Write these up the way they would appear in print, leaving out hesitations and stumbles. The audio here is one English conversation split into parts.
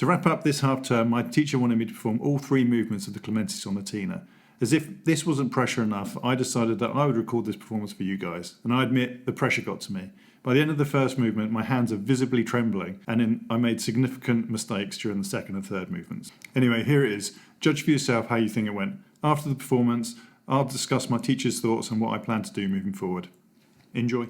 To wrap up this half term, my teacher wanted me to perform all 3 movements of the Clementi Sonatina. As if this wasn't pressure enough, I decided that I would record this performance for you guys, and I admit the pressure got to me. By the end of the first movement, my hands are visibly trembling, and I made significant mistakes during the second and third movements. Anyway, here it is. Judge for yourself how you think it went. After the performance, I'll discuss my teacher's thoughts and what I plan to do moving forward. Enjoy.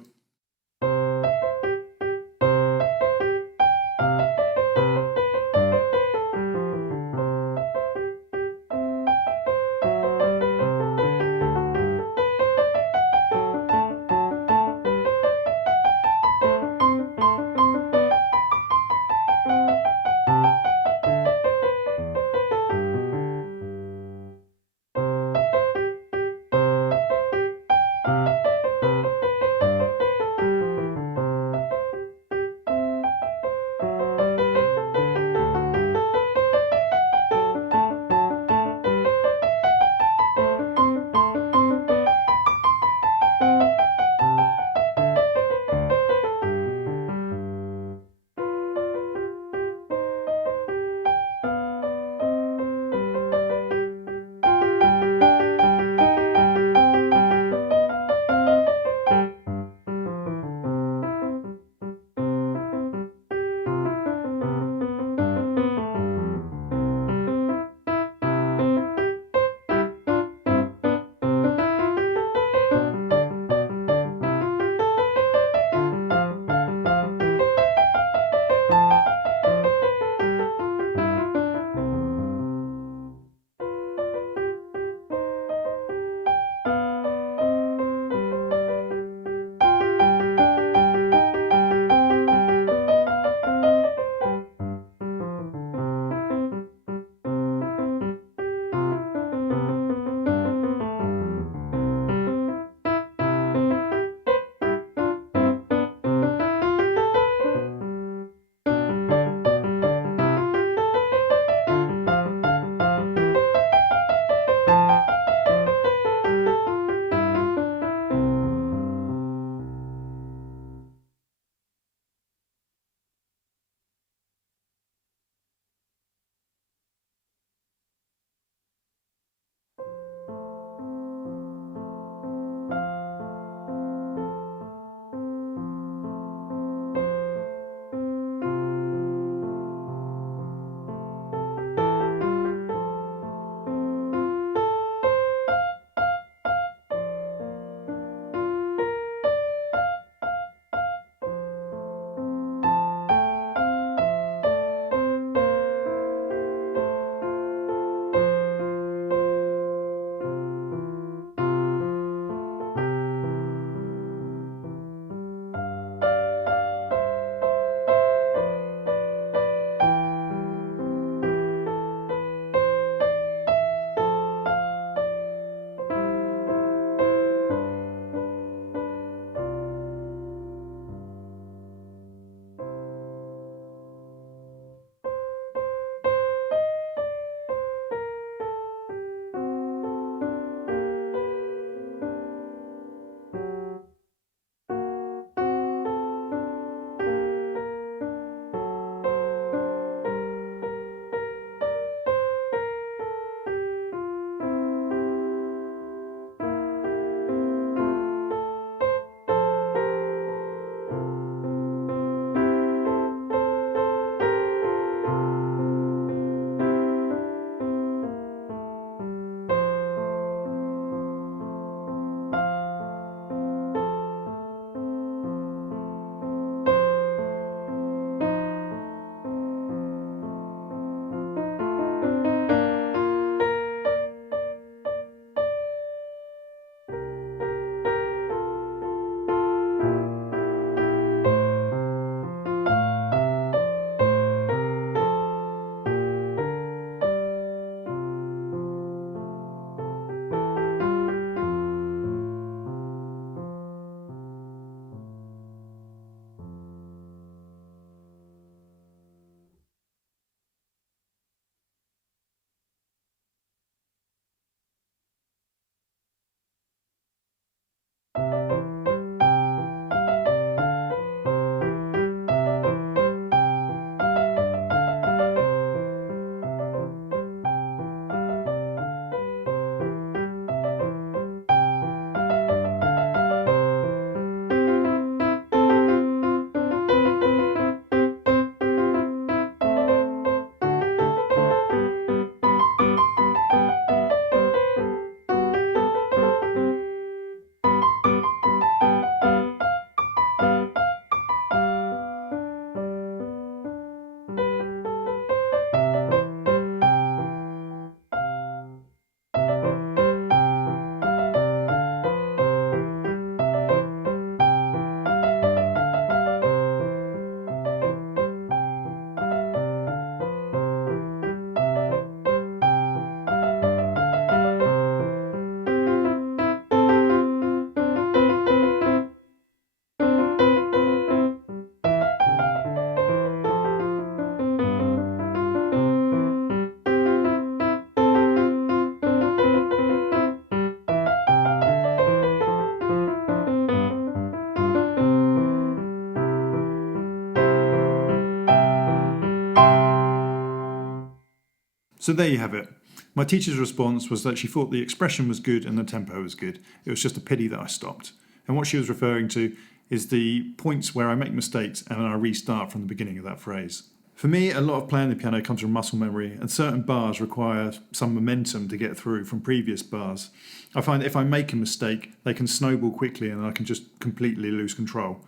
So there you have it. My teacher's response was that she thought the expression was good and the tempo was good. It was just a pity that I stopped. And what she was referring to is the points where I make mistakes and then I restart from the beginning of that phrase. For me, a lot of playing the piano comes from muscle memory, and certain bars require some momentum to get through from previous bars. I find that if I make a mistake, they can snowball quickly and I can just completely lose control.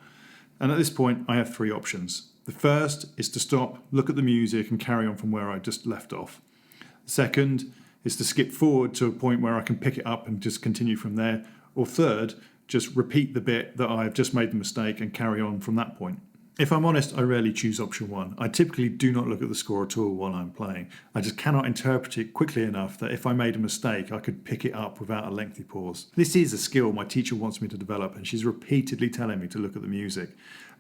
And at this point, I have three options. The first is to stop, look at the music and carry on from where I just left off. The second is to skip forward to a point where I can pick it up and just continue from there. Or third, just repeat the bit that I've just made the mistake and carry on from that point. If I'm honest, I rarely choose option one. I typically do not look at the score at all while I'm playing. I just cannot interpret it quickly enough that if I made a mistake, I could pick it up without a lengthy pause. This is a skill my teacher wants me to develop, and she's repeatedly telling me to look at the music.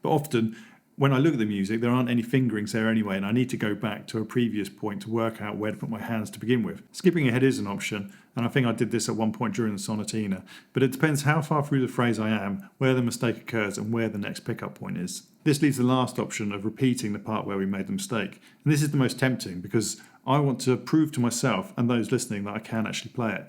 But often, when I look at the music, there aren't any fingerings there anyway, and I need to go back to a previous point to work out where to put my hands to begin with. Skipping ahead is an option, and I think I did this at one point during the sonatina, but it depends how far through the phrase I am, where the mistake occurs, and where the next pickup point is. This leaves the last option of repeating the part where we made the mistake. And this is the most tempting because I want to prove to myself and those listening that I can actually play it.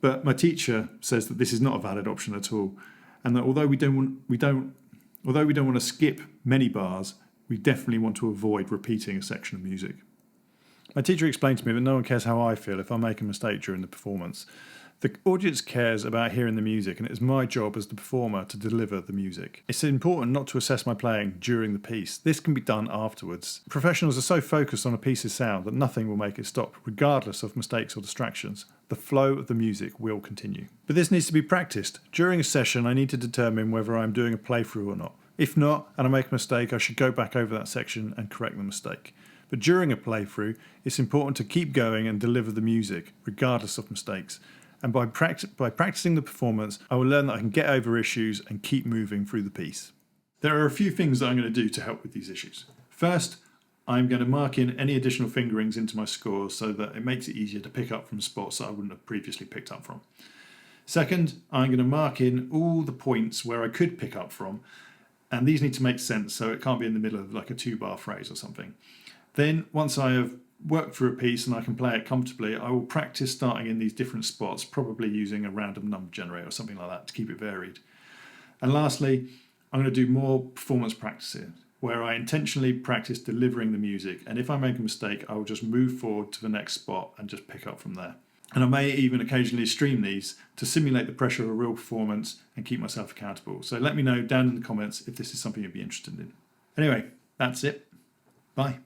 But my teacher says that this is not a valid option at all, and that although we don't want to skip many bars, we definitely want to avoid repeating a section of music. My teacher explained to me that no one cares how I feel if I make a mistake during the performance. The audience cares about hearing the music, and it's my job as the performer to deliver the music. It's important not to assess my playing during the piece. This can be done afterwards. Professionals are so focused on a piece's sound that nothing will make it stop, regardless of mistakes or distractions. The flow of the music will continue. But this needs to be practiced. During a session, I need to determine whether I'm doing a playthrough or not. If not, and I make a mistake, I should go back over that section and correct the mistake. But during a playthrough, it's important to keep going and deliver the music, regardless of mistakes. And by practicing the performance, I will learn that I can get over issues and keep moving through the piece. There are a few things that I'm going to do to help with these issues. First, I'm going to mark in any additional fingerings into my scores so that it makes it easier to pick up from spots that I wouldn't have previously picked up from. Second, I'm going to mark in all the points where I could pick up from, and these need to make sense, so it can't be in the middle of like a 2-bar phrase or something. Then, once I have worked through a piece and I can play it comfortably, I will practice starting in these different spots, probably using a random number generator or something like that to keep it varied. And lastly, I'm going to do more performance practicing, where I intentionally practice delivering the music, and if I make a mistake, I will just move forward to the next spot and just pick up from there. And I may even occasionally stream these to simulate the pressure of a real performance and keep myself accountable. So let me know down in the comments if this is something you'd be interested in. Anyway, that's it. Bye.